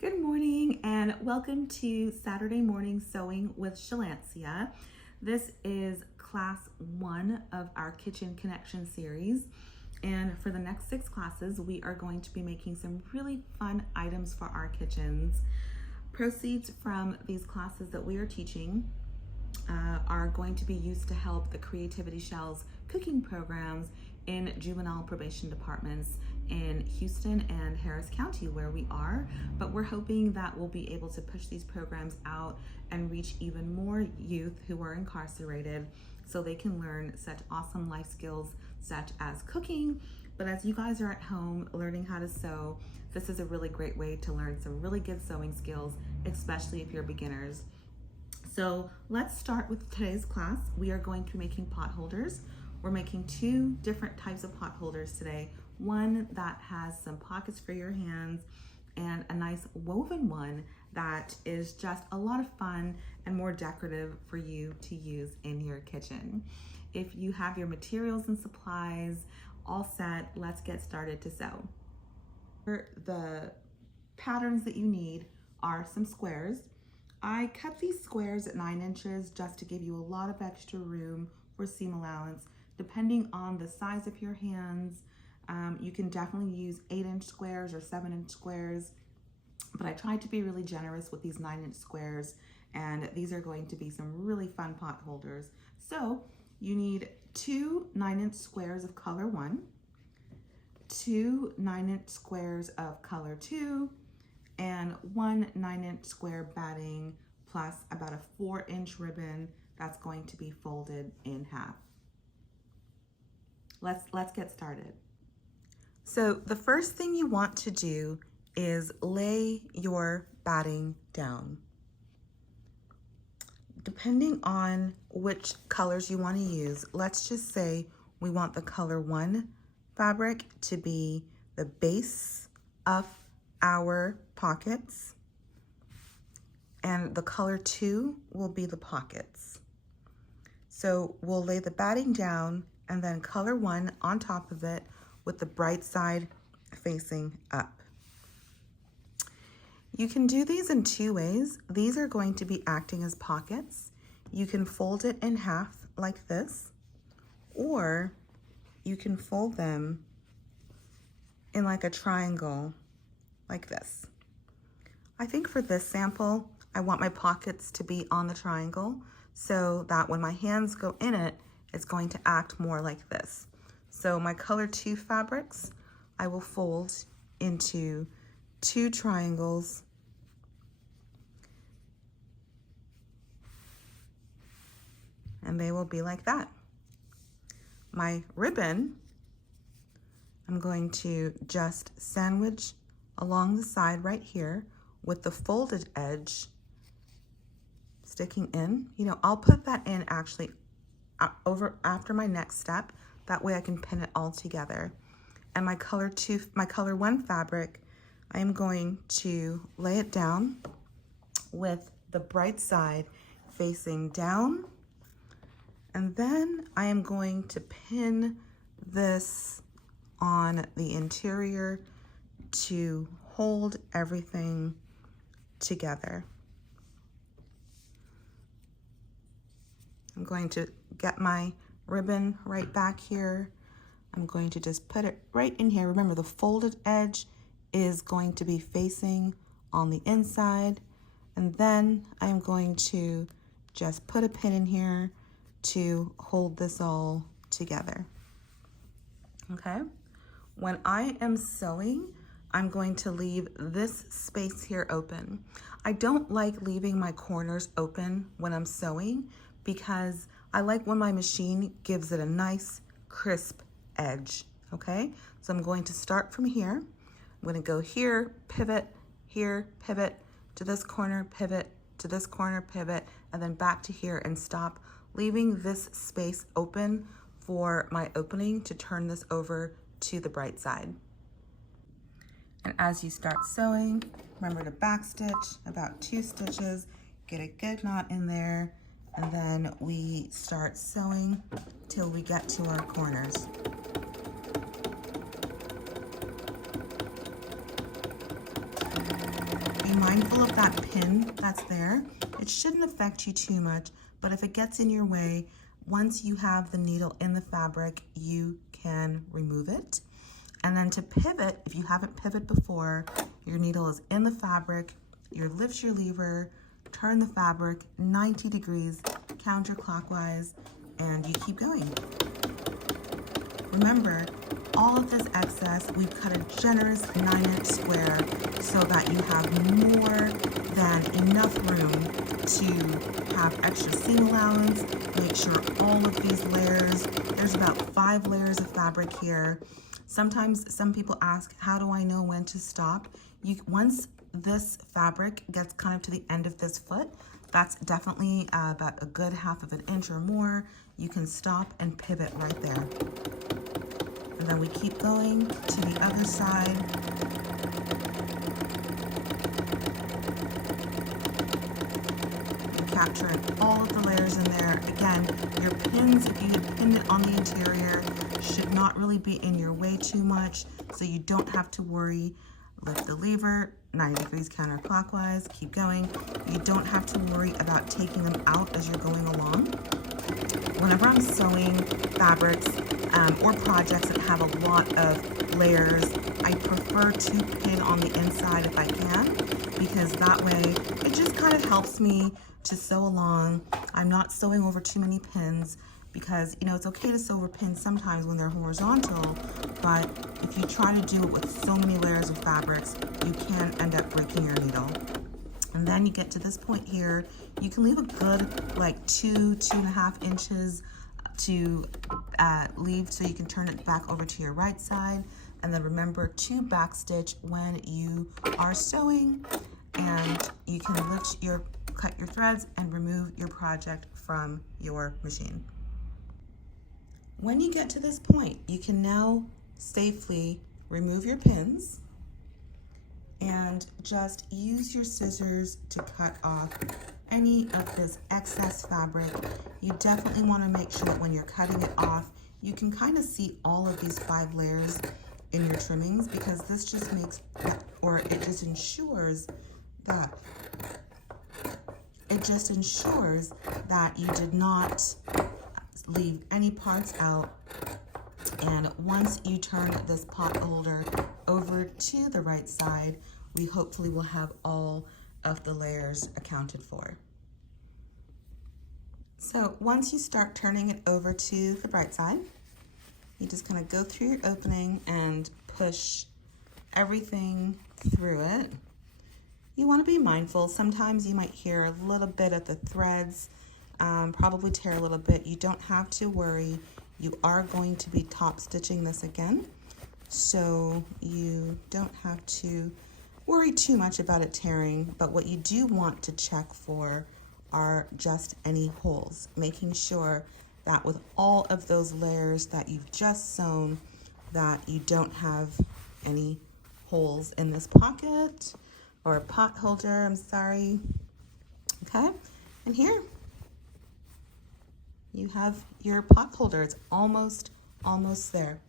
Good morning and welcome to Saturday Morning Sewing with Shalancia. This is class 1 of our Kitchen Connection series. And for the next 6 classes, we are going to be making some really fun items for our kitchens. Proceeds from these classes that we are teaching are going to be used to help the Creativity Shells cooking programs in juvenile probation departments in Houston and Harris County where we are, but we're hoping that we'll be able to push these programs out and reach even more youth who are incarcerated so they can learn such awesome life skills such as cooking. But as you guys are at home learning how to sew, this is a really great way to learn some really good sewing skills, especially if you're beginners. So let's start with today's class. We are going to be making pot holders. We're making 2 different types of pot holders today. One that has some pockets for your hands and a nice woven one that is just a lot of fun and more decorative for you to use in your kitchen. If you have your materials and supplies all set, let's get started to sew. The patterns that you need are some squares. I cut these squares at 9 inches just to give you a lot of extra room for seam allowance. Depending on the size of your hands, you can definitely use 8-inch squares or 7-inch squares, but I tried to be really generous with these 9-inch squares, and these are going to be some really fun pot holders. So you need 2 9-inch squares of color 1, 2 9-inch squares of color 2, and 1 9-inch square batting plus about a 4-inch ribbon that's going to be folded in half. Let's get started. So the first thing you want to do is lay your batting down. Depending on which colors you want to use, let's just say we want the color 1 fabric to be the base of our pockets, and the color 2 will be the pockets. So we'll lay the batting down and then color 1 on top of it with the bright side facing up. You can do these in 2 ways. These are going to be acting as pockets. You can fold it in half like this, or you can fold them in like a triangle like this. I think for this sample, I want my pockets to be on the triangle so that when my hands go in it, it's going to act more like this. So my color 2 fabrics, I will fold into 2 triangles and they will be like that. My ribbon, I'm going to just sandwich along the side right here with the folded edge sticking in. You know, I'll put that in actually over after my next step. That way I can pin it all together. And my color 1 fabric, I am going to lay it down with the bright side facing down. And then I am going to pin this on the interior to hold everything together. I'm going to get my ribbon right back here. I'm going to just put it right in here. Remember, the folded edge is going to be facing on the inside. And then I'm going to just put a pin in here to hold this all together. Okay? When I am sewing, I'm going to leave this space here open. I don't like leaving my corners open when I'm sewing because I like when my machine gives it a nice crisp edge, okay? So I'm going to start from here. I'm going to go here, pivot, to this corner, pivot, to this corner, pivot, and then back to here and stop, leaving this space open for my opening to turn this over to the bright side. And as you start sewing, remember to back stitch about 2 stitches, get a good knot in there, and then we start sewing till we get to our corners. You mindful of that pin that's there. It shouldn't affect you too much, but if it gets in your way, once you have the needle in the fabric, you can remove it. And then to pivot, if you haven't pivoted before, your needle is in the fabric, you lift your lever, turn the fabric 90 degrees counterclockwise, and you keep going. Remember, all of this excess, we've cut a generous 9-inch square so that you have more than enough room to have extra seam allowance. Make sure all of these layers, there's about 5 layers of fabric here. Sometimes some people ask, how do I know when to stop? Once this fabric gets kind of to the end of this foot, that's definitely about a good 1/2 of an inch or more. You can stop and pivot right there. And then we keep going to the other side. And capturing all of the layers in there. Again, your pins, if you had pinned it on the interior, should not really be in your way too much, so you don't have to worry. Lift the lever 90 degrees counterclockwise, keep going. You don't have to worry about taking them out as you're going along. Whenever I'm sewing fabrics or projects that have a lot of layers, I prefer to pin on the inside if I can, because that way it just kind of helps me to sew along. I'm not sewing over too many pins, because it's okay to sew over pins sometimes when they're horizontal, but if you try to do it with so many layers of fabrics, you can end up breaking your needle. And then you get to this point here, you can leave a good like 2.5 inches to leave so you can turn it back over to your right side. And then remember to backstitch when you are sewing, and you can cut your threads and remove your project from your machine. When you get to this point, you can now safely remove your pins and just use your scissors to cut off any of this excess fabric. You definitely want to make sure that when you're cutting it off, you can kind of see all of these 5 layers in your trimmings, because this just makes, or it just ensures that you did not leave any parts out. And once you turn this pot holder over to the right side, we hopefully will have all of the layers accounted for. So once you start turning it over to the right side, you just kind of go through your opening and push everything through it. You want to be mindful. Sometimes you might hear a little bit at the threads, probably tear a little bit. You don't have to worry. You are going to be top stitching this again, so you don't have to worry too much about it tearing. But what you do want to check for are just any holes, making sure that with all of those layers that you've just sewn, that you don't have any holes in this pocket or a pot holder, I'm sorry. Okay, and here you have your pot holder. It's almost there.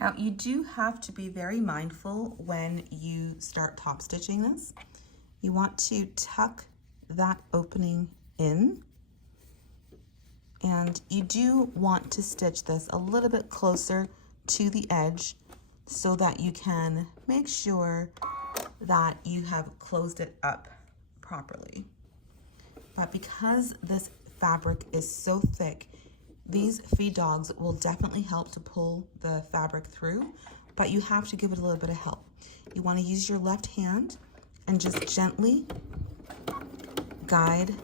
Now you do have to be very mindful when you start top stitching this. You want to tuck that opening in, and you do want to stitch this a little bit closer to the edge so that you can make sure that you have closed it up properly. But because this fabric is so thick, these feed dogs will definitely help to pull the fabric through, but you have to give it a little bit of help. You want to use your left hand and just gently guide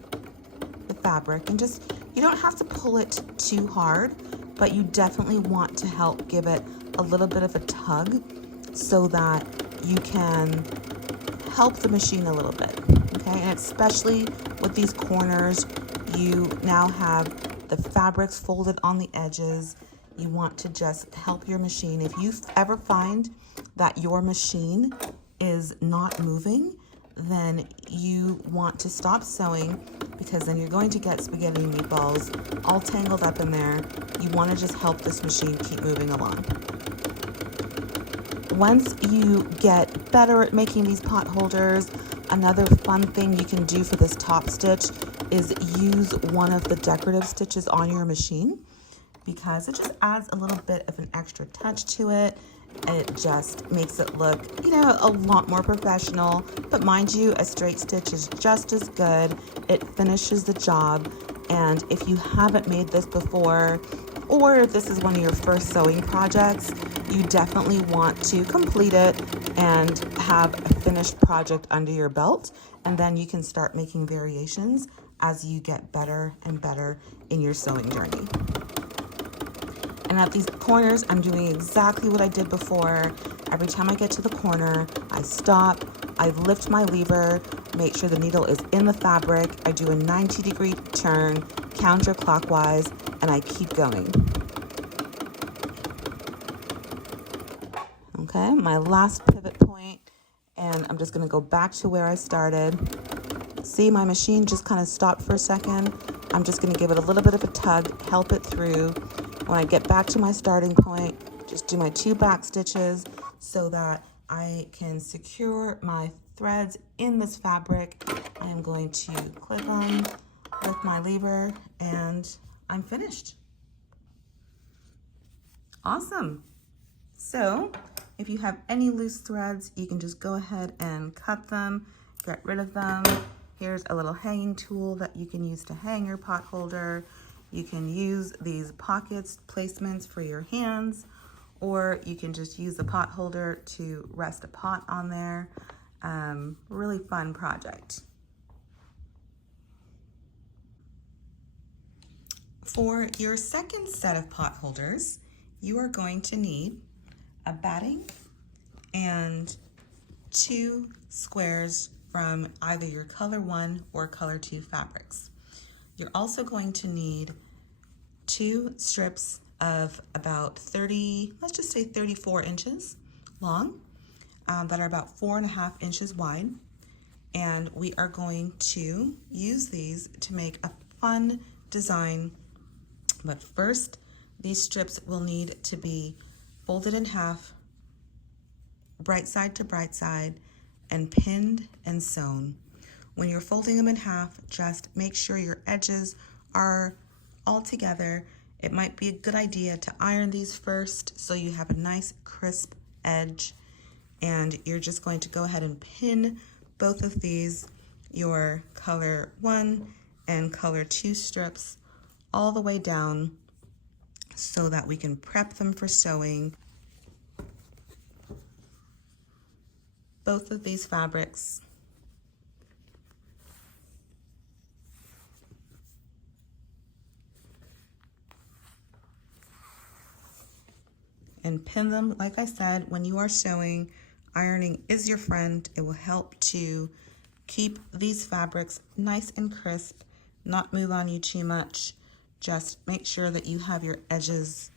the fabric, and you don't have to pull it too hard, but you definitely want to help give it a little bit of a tug so that you can help the machine a little bit, okay? And especially with these corners, you now have the fabrics folded on the edges. You want to just help your machine. If you ever find that your machine is not moving, then you want to stop sewing, because then you're going to get spaghetti and meatballs all tangled up in there. You want to just help this machine keep moving along. once you get better at making these pot holders, another fun thing you can do for this top stitch is use one of the decorative stitches on your machine, because it just adds a little bit of an extra touch to it. It just makes it look, a lot more professional. But mind you, a straight stitch is just as good. It finishes the job. And if you haven't made this before, or if this is one of your first sewing projects, you definitely want to complete it and have a finished project under your belt. And then you can start making variations as you get better and better in your sewing journey. And at these corners, I'm doing exactly what I did before. Every time I get to the corner, I stop, I lift my lever, make sure the needle is in the fabric. I do a 90-degree turn, counterclockwise, and I keep going. Okay, my last pivot point, and I'm just gonna go back to where I started. See, my machine just kind of stopped for a second. I'm just gonna give it a little bit of a tug, help it through. When I get back to my starting point, just do my 2 back stitches so that I can secure my threads in this fabric. I'm going to clip them with my lever and I'm finished. Awesome. So if you have any loose threads, you can just go ahead and cut them, get rid of them. Here's a little hanging tool that you can use to hang your pot holder. You can use these pockets placements for your hands, or you can just use the pot holder to rest a pot on there. Really fun project. For your second set of pot holders, you are going to need a batting and 2 squares from either your color 1 or color 2 fabrics. You're also going to need 2 strips of about 30, let's just say 34 inches long, that are about 4.5 inches wide. And we are going to use these to make a fun design. But first, these strips will need to be folded in half, bright side to bright side, and pinned and sewn. When you're folding them in half, just make sure your edges are all together. It might be a good idea to iron these first so you have a nice crisp edge. And you're just going to go ahead and pin both of these, your color 1 and color 2 strips, all the way down so that we can prep them for sewing. Both of these fabrics. And pin them. Like I said, when you are sewing, ironing is your friend. It will help to keep these fabrics nice and crisp, not move on you too much. Just make sure that you have your edges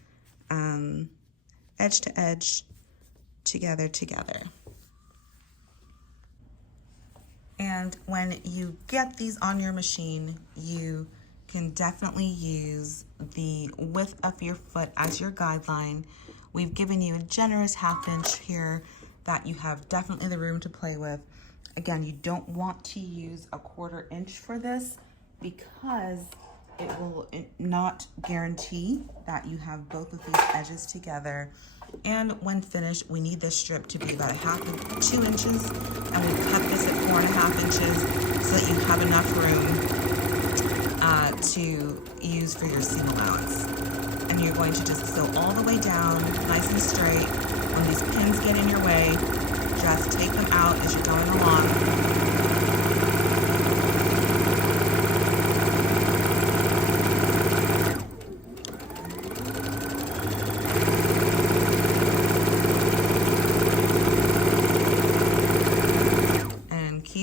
edge to edge together. And when you get these on your machine, you can definitely use the width of your foot as your guideline. We've given you a generous 1/2 inch here that you have definitely the room to play with. Again, you don't want to use a 1/4 inch for this because it will not guarantee that you have both of these edges together. And when finished, we need this strip to be about 1/2 to 2 inches, and we cut this at 4.5 inches so that you have enough room to use for your seam allowance. And you're going to just sew all the way down, nice and straight. When these pins get in your way, just take them out as you're going along.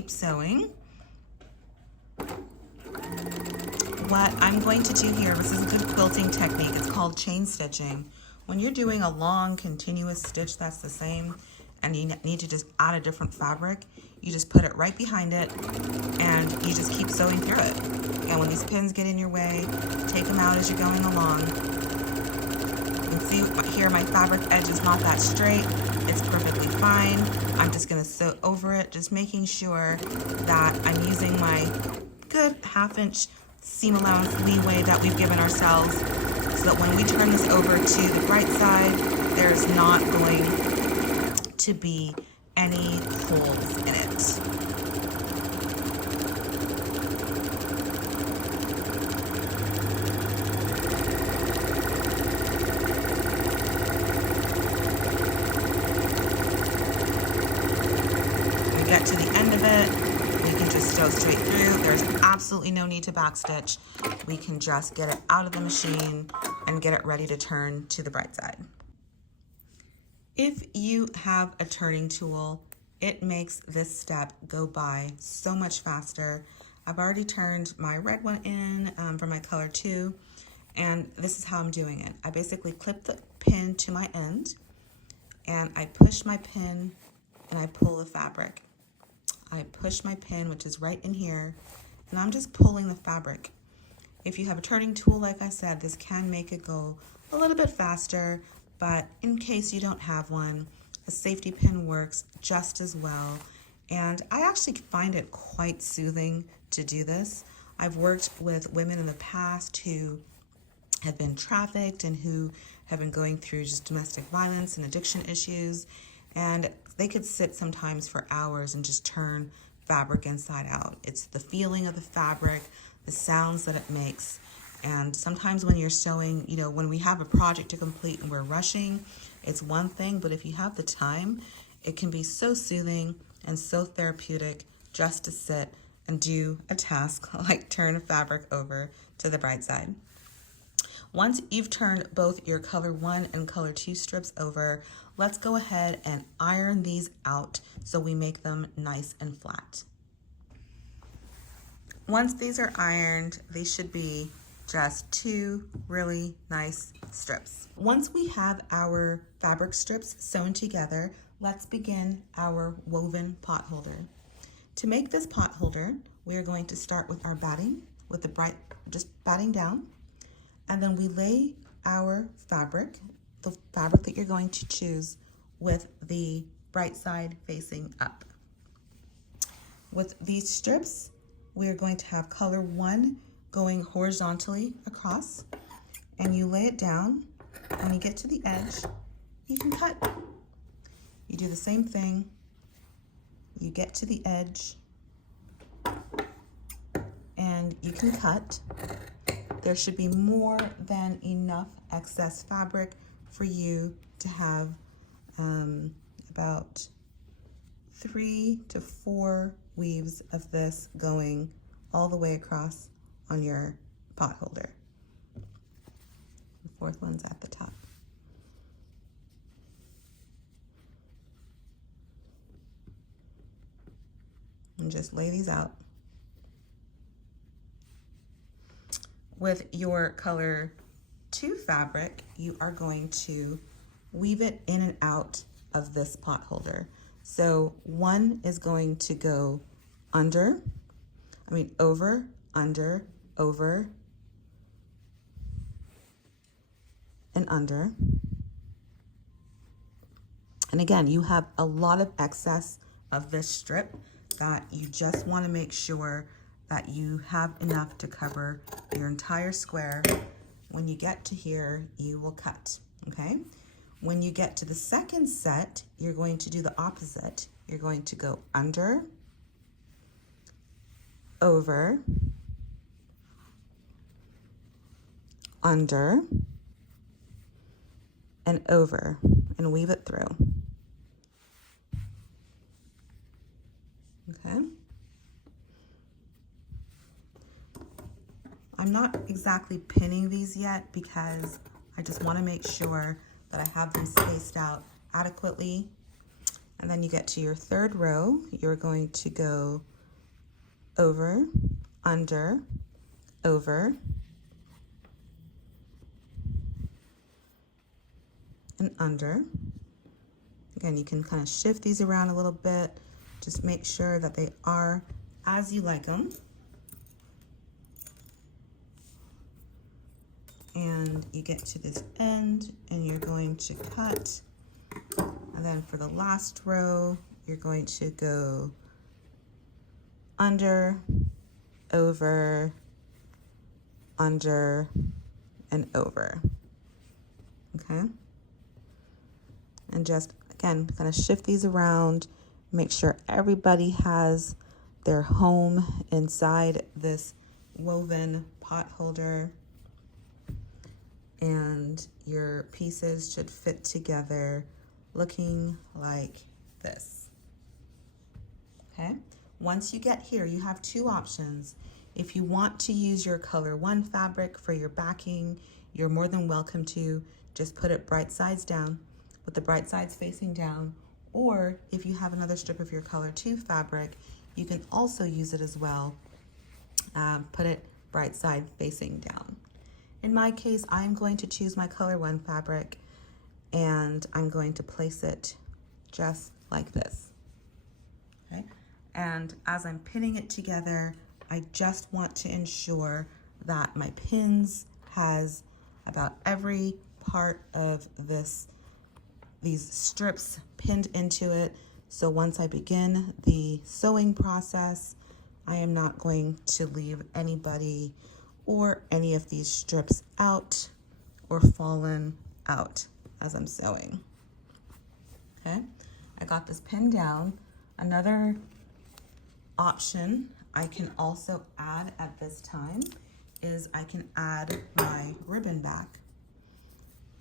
Sewing. What I'm going to do here, this is a good quilting technique, it's called chain stitching. When you're doing a long continuous stitch that's the same and you need to just add a different fabric, you just put it right behind it and you just keep sewing through it. And when these pins get in your way, take them out as you're going along and see here, my fabric edge is not that straight. It's perfectly fine. I'm just gonna sew over it, just making sure that I'm using my good 1/2 inch seam allowance leeway that we've given ourselves, so that when we turn this over to the right side, there's not going to be any holes in it. Get to the end of it, we can just sew straight through. There's absolutely no need to backstitch. We can just get it out of the machine and get it ready to turn to the bright side. If you have a turning tool, it makes this step go by so much faster. I've already turned my red one in for my color 2, and this is how I'm doing it. I basically clip the pin to my end, and I push my pin and I pull the fabric. I push my pin, which is right in here, and I'm just pulling the fabric. If you have a turning tool, like I said, this can make it go a little bit faster, but in case you don't have one, a safety pin works just as well. And I actually find it quite soothing to do this. I've worked with women in the past who have been trafficked and who have been going through just domestic violence and addiction issues, and they could sit sometimes for hours and just turn fabric inside out. It's the feeling of the fabric, the sounds that it makes. And sometimes when you're sewing, you know, when we have a project to complete and we're rushing, it's one thing, but if you have the time, it can be so soothing and so therapeutic just to sit and do a task like turn a fabric over to the bright side. Once you've turned both your color 1 and color 2 strips over, let's go ahead and iron these out so we make them nice and flat. Once these are ironed, they should be just 2 really nice strips. Once we have our fabric strips sewn together, let's begin our woven pot holder. To make this pot holder, we are going to start with our batting, with the bright, just batting down, and then we lay our fabric, the fabric that you're going to choose, with the bright side facing up. With these strips, we're going to have color 1 going horizontally across, and you lay it down. When you get to the edge, you can cut. You do the same thing. You get to the edge, and you can cut. There should be more than enough excess fabric for you to have about 3 to 4 weaves of this going all the way across on your pot holder. The 4th one's at the top. And just lay these out. With your color 2 fabric, you are going to weave it in and out of this pot holder. So 1 is going to go over, under, over, and under. And again, you have a lot of excess of this strip that you just want to make sure that you have enough to cover your entire square. When you get to here, you will cut, okay? When you get to the second set, you're going to do the opposite. You're going to go under, over, under, and over, and weave it through. Okay? I'm not exactly pinning these yet because I just want to make sure that I have them spaced out adequately. And then you get to your 3rd row, you're going to go over, under, over, and under. Again, you can kind of shift these around a little bit. Just make sure that they are as you like them. and you get to this end and you're going to cut, and then for the last row you're going to go under, over, under, and over. Okay, and just again kind of shift these around, make sure everybody has their home inside this woven pot holder, and your pieces should fit together looking like this. Okay, once you get here, you have two options. If you want to use your color 1 fabric for your backing, you're more than welcome to. Just put it bright sides down, with the bright sides facing down. Or if you have another strip of your color 2 fabric, you can also use it as well. Put it bright side facing down. In my case, I'm going to choose my color 1 fabric, and I'm going to place it just like this. Okay, and as I'm pinning it together, I just want to ensure that my pins has about every part of these strips pinned into it. So once I begin the sewing process, I am not going to leave anybody or any of these strips out or fallen out as I'm sewing. Okay, I got this pinned down. Another option I can also add at this time is I can add my ribbon back.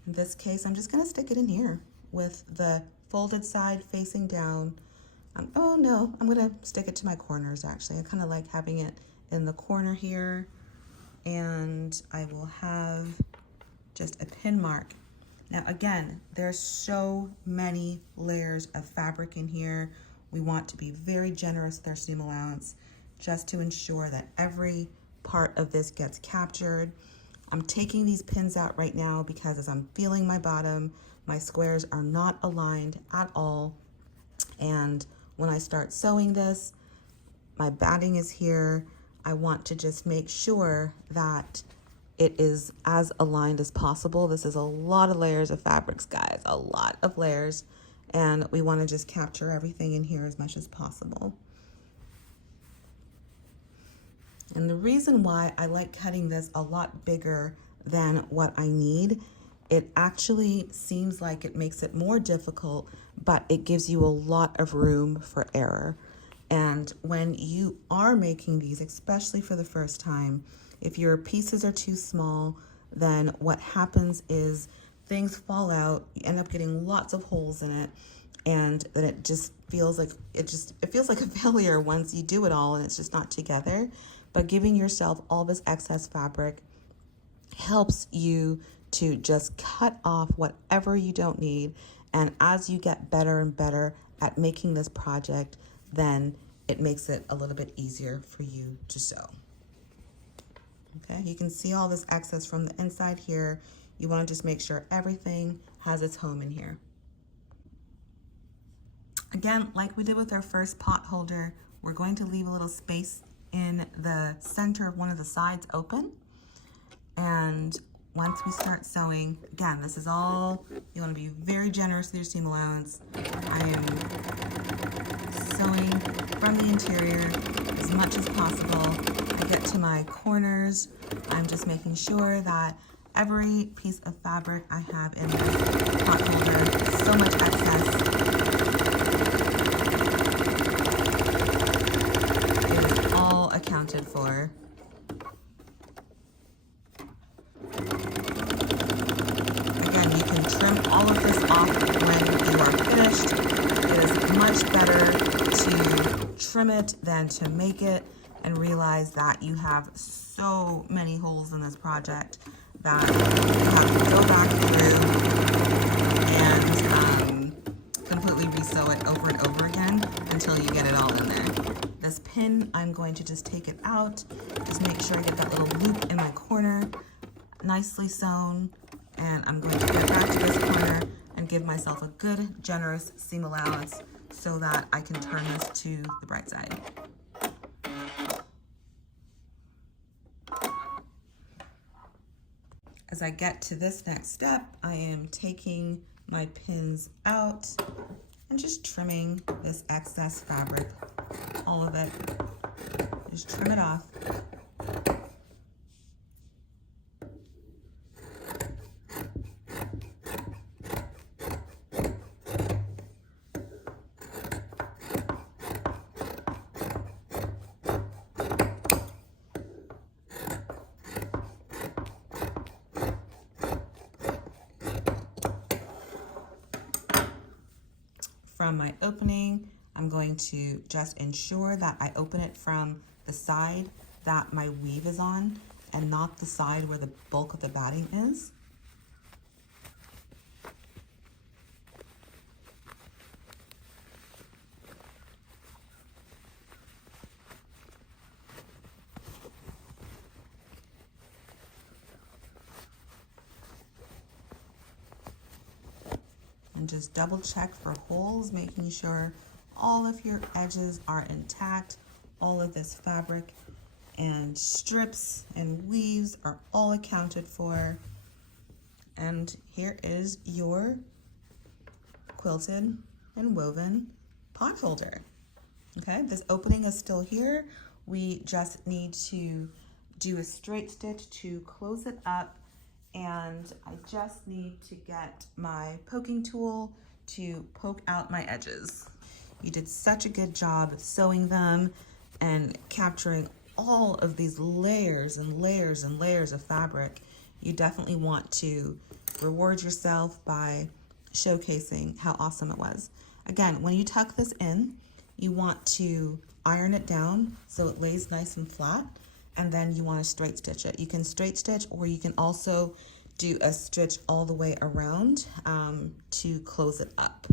In this case, I'm just gonna stick it in here with the folded side facing down. Oh no, I'm gonna stick it to my corners actually. I kind of like having it in the corner here, and I will have just a pin mark. Now again, there's so many layers of fabric in here. We want to be very generous with our seam allowance just to ensure that every part of this gets captured. I'm taking these pins out right now because as I'm feeling my bottom, my squares are not aligned at all. And when I start sewing this, my batting is here. I want to just make sure that it is as aligned as possible. This is a lot of layers of fabrics, guys, a lot of layers. And we want to just capture everything in here as much as possible. And the reason why I like cutting this a lot bigger than what I need, it actually seems like it makes it more difficult, but it gives you a lot of room for error. And when you are making these, especially for the first time, if your pieces are too small, then what happens is things fall out, you end up getting lots of holes in it, and then it just feels like it feels like a failure once you do it all and it's just not together. But giving yourself all this excess fabric helps you to just cut off whatever you don't need. And as you get better and better at making this project, then it makes it a little bit easier for you to sew. Okay, you can see all this excess from the inside here. You want to just make sure everything has its home in here. Again, like we did with our first pot holder, we're going to leave a little space in the center of one of the sides open. And once we start sewing, again, this is all, you want to be very generous with your seam allowance. I am sewing from the interior as much as possible. I get to my corners. I'm just making sure that every piece of fabric I have in this pot holder, so much excess, is all accounted for. Again, you can trim all of this off when you are finished. It is much better to trim it than to make it and realize that you have so many holes in this project that you have to go back through and completely resew it over and over again until you get it all in there. This pin, I'm going to just take it out, just make sure I get that little loop in my corner, nicely sewn, and I'm going to get back to this corner and give myself a good, generous seam allowance so that I can turn this to the bright side. As as I get to this next step, I am taking my pins out and just trimming this excess fabric, all of it. Just trim it off. From my opening, I'm going to just ensure that I open it from the side that my weave is on and not the side where the bulk of the batting is. And just double check for holes, making sure all of your edges are intact. All of this fabric and strips and weaves are all accounted for. And here is your quilted and woven pot holder. Okay, this opening is still here. We just need to do a straight stitch to close it up. And I just need to get my poking tool to poke out my edges. You did such a good job sewing them and capturing all of these layers and layers and layers of fabric. You definitely want to reward yourself by showcasing how awesome it was. Again, when you tuck this in, you want to iron it down so it lays nice and flat. And then you want to straight stitch it. You can straight stitch, or you can also do a stitch all the way around to close it up.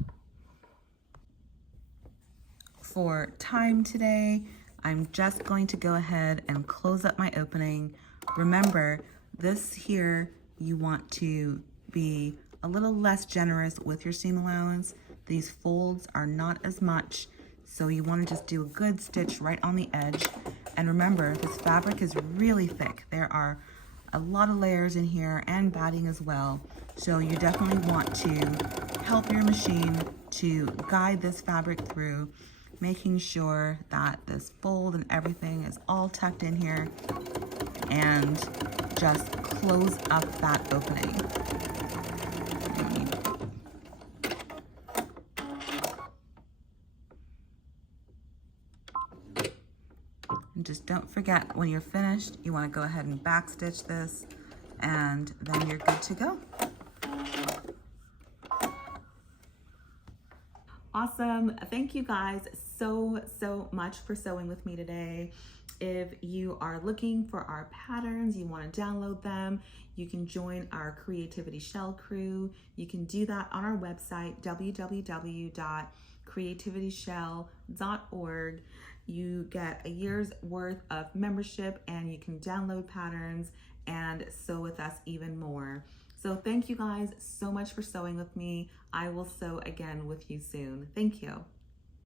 For time today, I'm just going to go ahead and close up my opening. Remember, this here, you want to be a little less generous with your seam allowance. These folds are not as much, so you want to just do a good stitch right on the edge. And remember, this fabric is really thick. There are a lot of layers in here and batting as well. So you definitely want to help your machine to guide this fabric through, making sure that this fold and everything is all tucked in here, and just close up that opening. And just don't forget, when you're finished, you want to go ahead and backstitch this, and then you're good to go. Awesome. Thank you guys so much for sewing with me today. If you are looking for our patterns, you want to download them, you can join our Creativity Shell crew. You can do that on our website, www.creativityshell.org. You get a year's worth of membership, and you can download patterns and sew with us even more. So thank you guys so much for sewing with me. I will sew again with you soon. Thank you.